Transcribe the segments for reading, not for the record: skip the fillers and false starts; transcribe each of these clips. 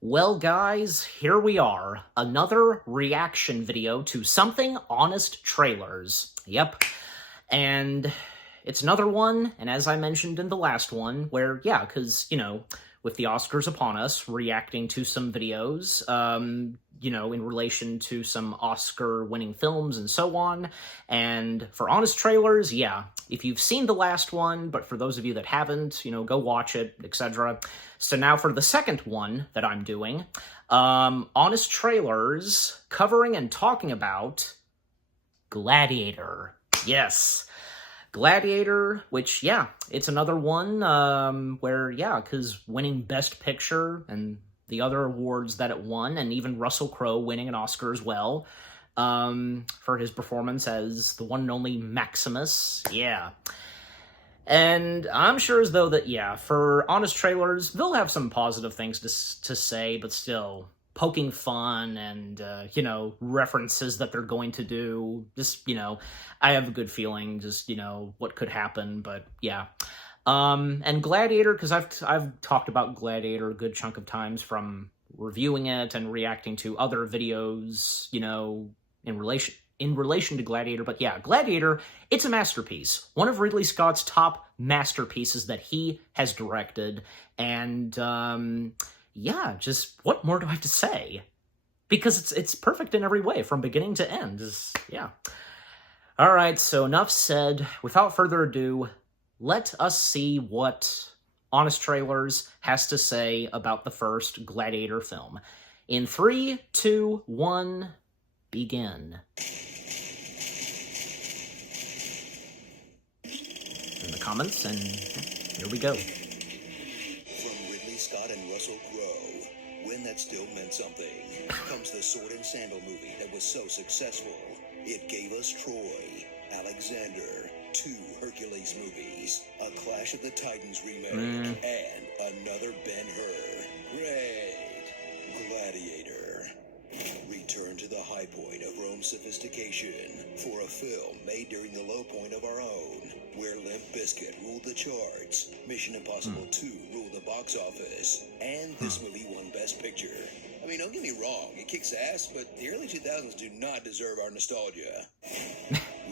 Well, guys, here we are. Another reaction video to Something Honest Trailers. Yep. And it's another one, and as I mentioned in the last one, where, yeah, because, with the Oscars upon us, reacting to some videos, in relation to some Oscar-winning films and so on. And for Honest Trailers, yeah, if you've seen the last one, but for those of you that haven't, go watch it, etc. So now for the second one that I'm doing, Honest Trailers, covering and talking about Gladiator. Yes. Gladiator, which, yeah, it's another one where, yeah, because winning Best Picture and the other awards that it won, and even Russell Crowe winning an Oscar as well for his performance as the one and only Maximus. Yeah. And I'm sure as though that, yeah, for Honest Trailers, they'll have some positive things to say, but still poking fun and, references that they're going to do. Just, I have a good feeling just, what could happen, but yeah. And Gladiator, because I've talked about Gladiator a good chunk of times from reviewing it and reacting to other videos, in relation to Gladiator. But yeah, Gladiator, it's a masterpiece. One of Ridley Scott's top masterpieces that he has directed. And, yeah, just what more do I have to say? Because it's perfect in every way, from beginning to end. Yeah. All right, so enough said. Without further ado, let us see what Honest Trailers has to say about the first Gladiator film. In 3, 2, 1, begin. In the comments, and here we go. From Ridley Scott and Russell Crowe, when that still meant something, comes the Sword and Sandal movie that was so successful. It gave us Troy, Alexander, 2 Hercules movies, a Clash of the Titans remake, and another Ben-Hur. Great! Gladiator. Return to the high point of Rome's sophistication for a film made during the low point of our own, where Limp Bizkit ruled the charts, Mission Impossible 2 ruled the box office, and this movie won Best Picture. I mean, don't get me wrong, it kicks ass, but the early 2000s do not deserve our nostalgia.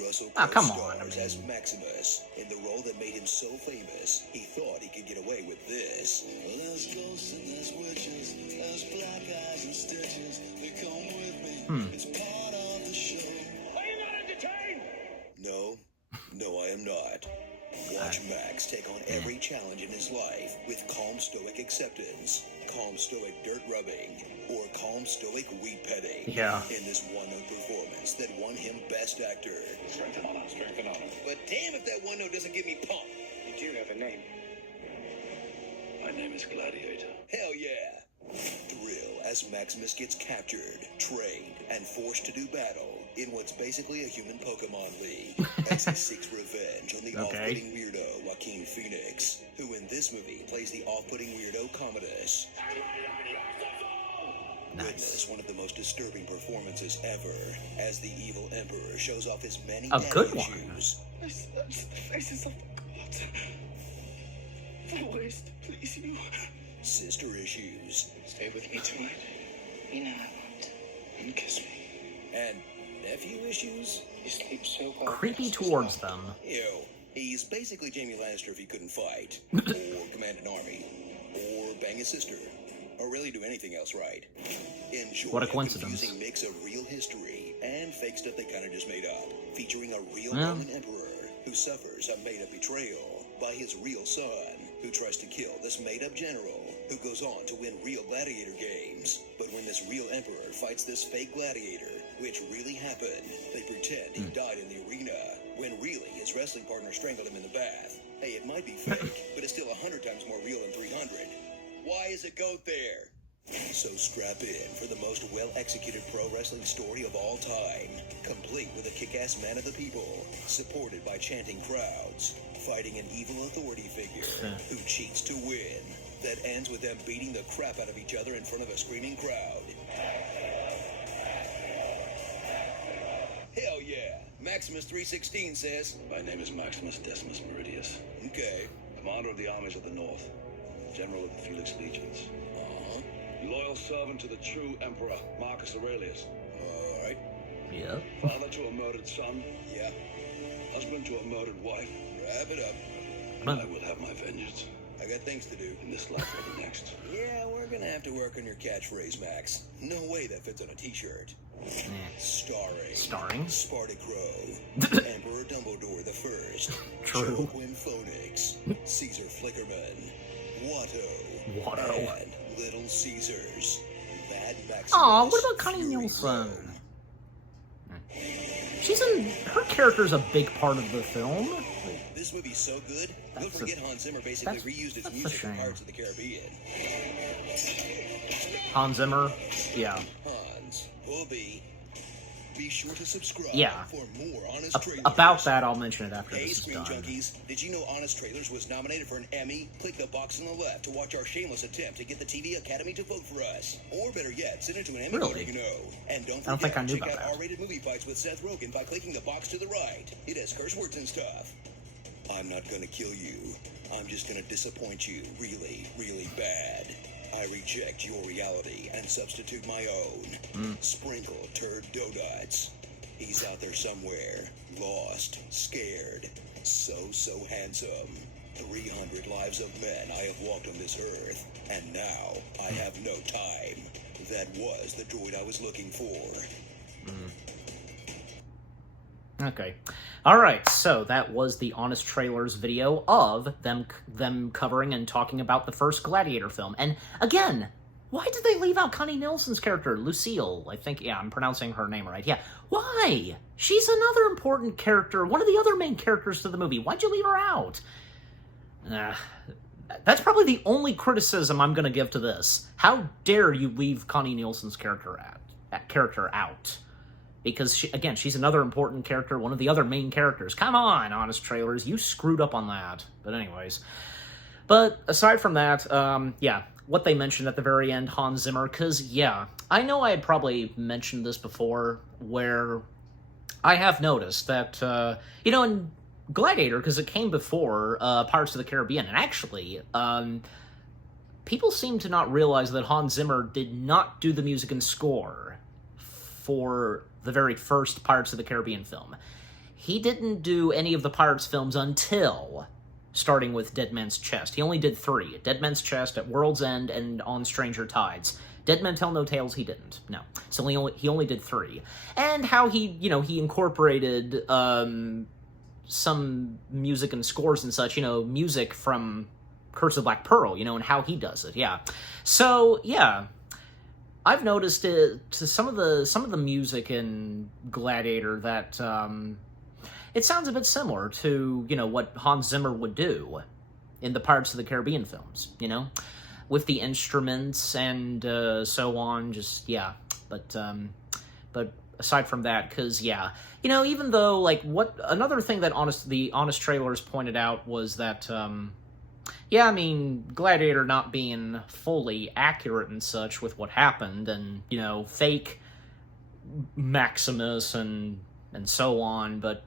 Russell Crowe stars as Maximus in the role that made him so famous, he thought he could get away with this. Well, there's ghosts and there's witches, there's black eyes and stitches, they come with me, it's part of the show. Are you not entertained? No, I am not. Watch Max take on every challenge in his life with calm stoic acceptance, calm stoic dirt rubbing, or calm stoic weed petting. Yeah. In this one-note performance that won him Best Actor. Strength and honor, strength and honor. But damn if that one note doesn't give me pump. You do have a name. My name is Gladiator. Hell yeah. Thrill as Maximus gets captured, trained, and forced to do battle in what's basically a human Pokemon League as he seeks revenge on the off-putting weirdo Joaquin Phoenix, who in this movie plays the off-putting weirdo Commodus. Witness one of the most disturbing performances ever as the evil emperor shows off his many issues. I search the faces of the gods for ways to please you. Sister issues. Stay with me tonight. You know I want. And kiss me. And nephew issues. You sleep so well. Creepy towards them. Ew. He's basically Jamie Lannister if he couldn't fight, or command an army, or bang his sister, or really do anything else right. Enjoy what a coincidence. A confusing mix of real history and fake stuff they kind of just made up, featuring a real Roman emperor who suffers a made-up betrayal by his real son, who tries to kill this made-up general, who goes on to win real gladiator games. But when this real emperor fights this fake gladiator, which really happened, they pretend he died in the arena, when really his wrestling partner strangled him in the bath. Hey, it might be fake, but it's still 100 times more real than 300. Why is a goat there? So strap in for the most well-executed pro wrestling story of all time, complete with a kick-ass man of the people, supported by chanting crowds, fighting an evil authority figure who cheats to win, that ends with them beating the crap out of each other in front of a screaming crowd. Hell yeah! Maximus 316 says, My name is Maximus Decimus Meridius. Okay. Commander of the armies of the North. General of the Felix Legions. Uh-huh. Loyal loyal servant to the true emperor, Marcus Aurelius. All right. Yeah. Father to a murdered son, Yeah. husband to a murdered wife. Wrap it up. I will have my vengeance I got things to do. in this life or the next. Yeah, we're gonna have to work on your catchphrase, Max. No way that fits on a t-shirt. Starring Sparta Crow, Emperor Dumbledore the First, True. Joaquin Phoenix, Caesar Flickerman, Watto, Watto. and Little Caesars. Mad Maximus. Aw, what about Connie Fury Nielsen? Rome. Her character's a big part of the film. This movie's so good, don't That's a- forget Hans Zimmer basically that's- reused his that's a music for shame. Pirates of the Caribbean. Hans Zimmer, yeah. Hans, Bobby, be sure to subscribe Yeah. for more Honest Trailers. About that, I'll mention it after Hey, this is Screen done. Junkies, did you know Honest Trailers was nominated for an Emmy? Click the box on the left to watch our shameless attempt to get the TV Academy to vote for us. Or better yet, send it to an Emmy Really? voter you know. And don't I don't think forget I knew to check about out that. R-rated movie fights with Seth Rogen by clicking the box to the right. It has curse words and stuff. I'm not gonna kill you. I'm just gonna disappoint you really, really bad. I reject your reality and substitute my own. Sprinkle turd donuts. He's out there somewhere, lost, scared, so handsome. 300 lives of men I have walked on this earth, and now I have no time. That was the droid I was looking for. Okay. Alright, so that was the Honest Trailers video of them covering and talking about the first Gladiator film. And again, why did they leave out Connie Nielsen's character, Lucille? I think, yeah, I'm pronouncing her name right. Yeah. Why? She's another important character, one of the other main characters to the movie. Why'd you leave her out? That's probably the only criticism I'm going to give to this. How dare you leave Connie Nielsen's character out? Because, she's another important character, one of the other main characters. Come on, Honest Trailers, you screwed up on that. But anyways. But aside from that, yeah, what they mentioned at the very end, Hans Zimmer, because, yeah, I know I had probably mentioned this before, where I have noticed that, in Gladiator, because it came before Pirates of the Caribbean, and actually, people seem to not realize that Hans Zimmer did not do the music and score for the very first Pirates of the Caribbean film. He didn't do any of the Pirates films until starting with Dead Man's Chest. He only did 3. Dead Man's Chest, At World's End, and On Stranger Tides. Dead Men Tell No Tales, he didn't. No. So he only did 3. And how he incorporated some music and scores and such, music from Curse of Black Pearl, and how he does it, yeah. So, yeah, I've noticed to some of the music in Gladiator that it sounds a bit similar to, what Hans Zimmer would do in the Pirates of the Caribbean films, with the instruments and so on, just, yeah. But aside from that, because, yeah, even though, another thing that the Honest Trailers pointed out was that, yeah, I mean, Gladiator not being fully accurate and such with what happened, and, fake Maximus and so on, but,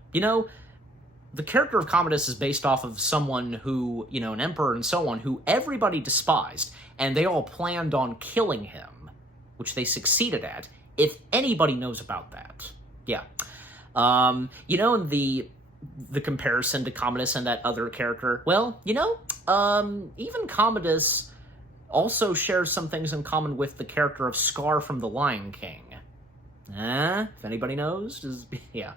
the character of Commodus is based off of someone who, an emperor and so on, who everybody despised, and they all planned on killing him, which they succeeded at, if anybody knows about that. Yeah. In the comparison to Commodus and that other character, well, even Commodus also shares some things in common with the character of Scar from The Lion King. If anybody knows, yeah.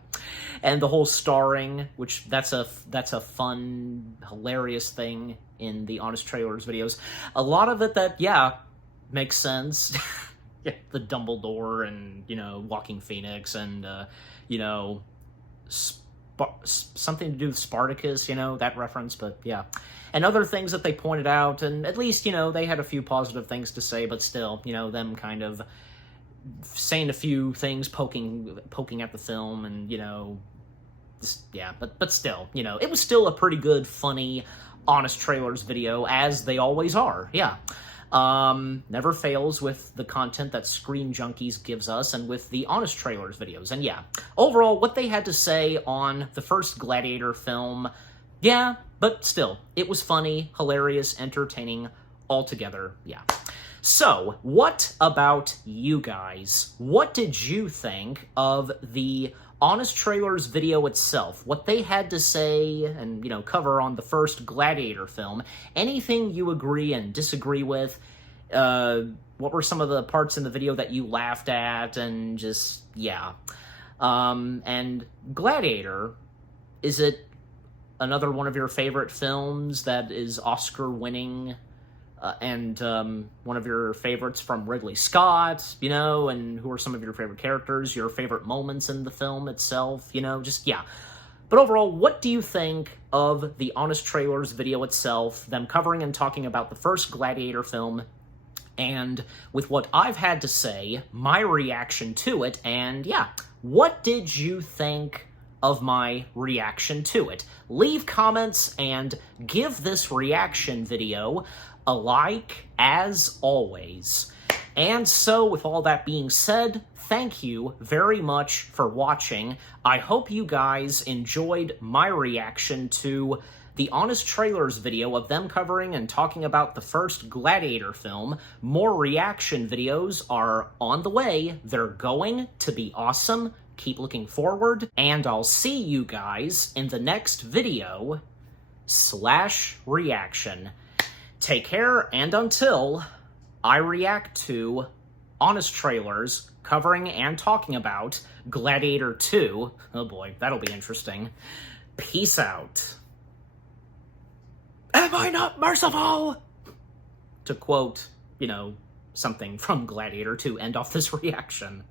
And the whole starring, which that's a fun, hilarious thing in the Honest Trailers videos. A lot of it that, yeah, makes sense. Yeah, the Dumbledore and, Walking Phoenix and, something to do with Spartacus, that reference, but yeah. And other things that they pointed out, and at least, they had a few positive things to say, but still, them kind of saying a few things, poking at the film, and, yeah, but still, it was still a pretty good, funny, Honest Trailers video, as they always are, yeah. Never fails with the content that Screen Junkies gives us and with the Honest Trailers videos. And yeah, overall, what they had to say on the first Gladiator film, yeah, but still, it was funny, hilarious, entertaining, altogether, yeah. So, what about you guys? What did you think of the Honest Trailers video itself? What they had to say and, cover on the first Gladiator film? Anything you agree and disagree with? What were some of the parts in the video that you laughed at? And just, yeah. And Gladiator, is it another one of your favorite films that is Oscar-winning? And one of your favorites from Ridley Scott, and who are some of your favorite characters, your favorite moments in the film itself, just, yeah. But overall, what do you think of the Honest Trailers video itself, them covering and talking about the first Gladiator film, and with what I've had to say, my reaction to it, and yeah, what did you think of my reaction to it? Leave comments and give this reaction video a like, as always. And so, with all that being said, thank you very much for watching. I hope you guys enjoyed my reaction to the Honest Trailers video of them covering and talking about the first Gladiator film. More reaction videos are on the way. They're going to be awesome. Keep looking forward, and I'll see you guys in the next video / reaction. Take care, and until I react to Honest Trailers covering and talking about Gladiator 2, oh boy, that'll be interesting. Peace out. Am I not merciful? To quote, something from Gladiator to end off this reaction.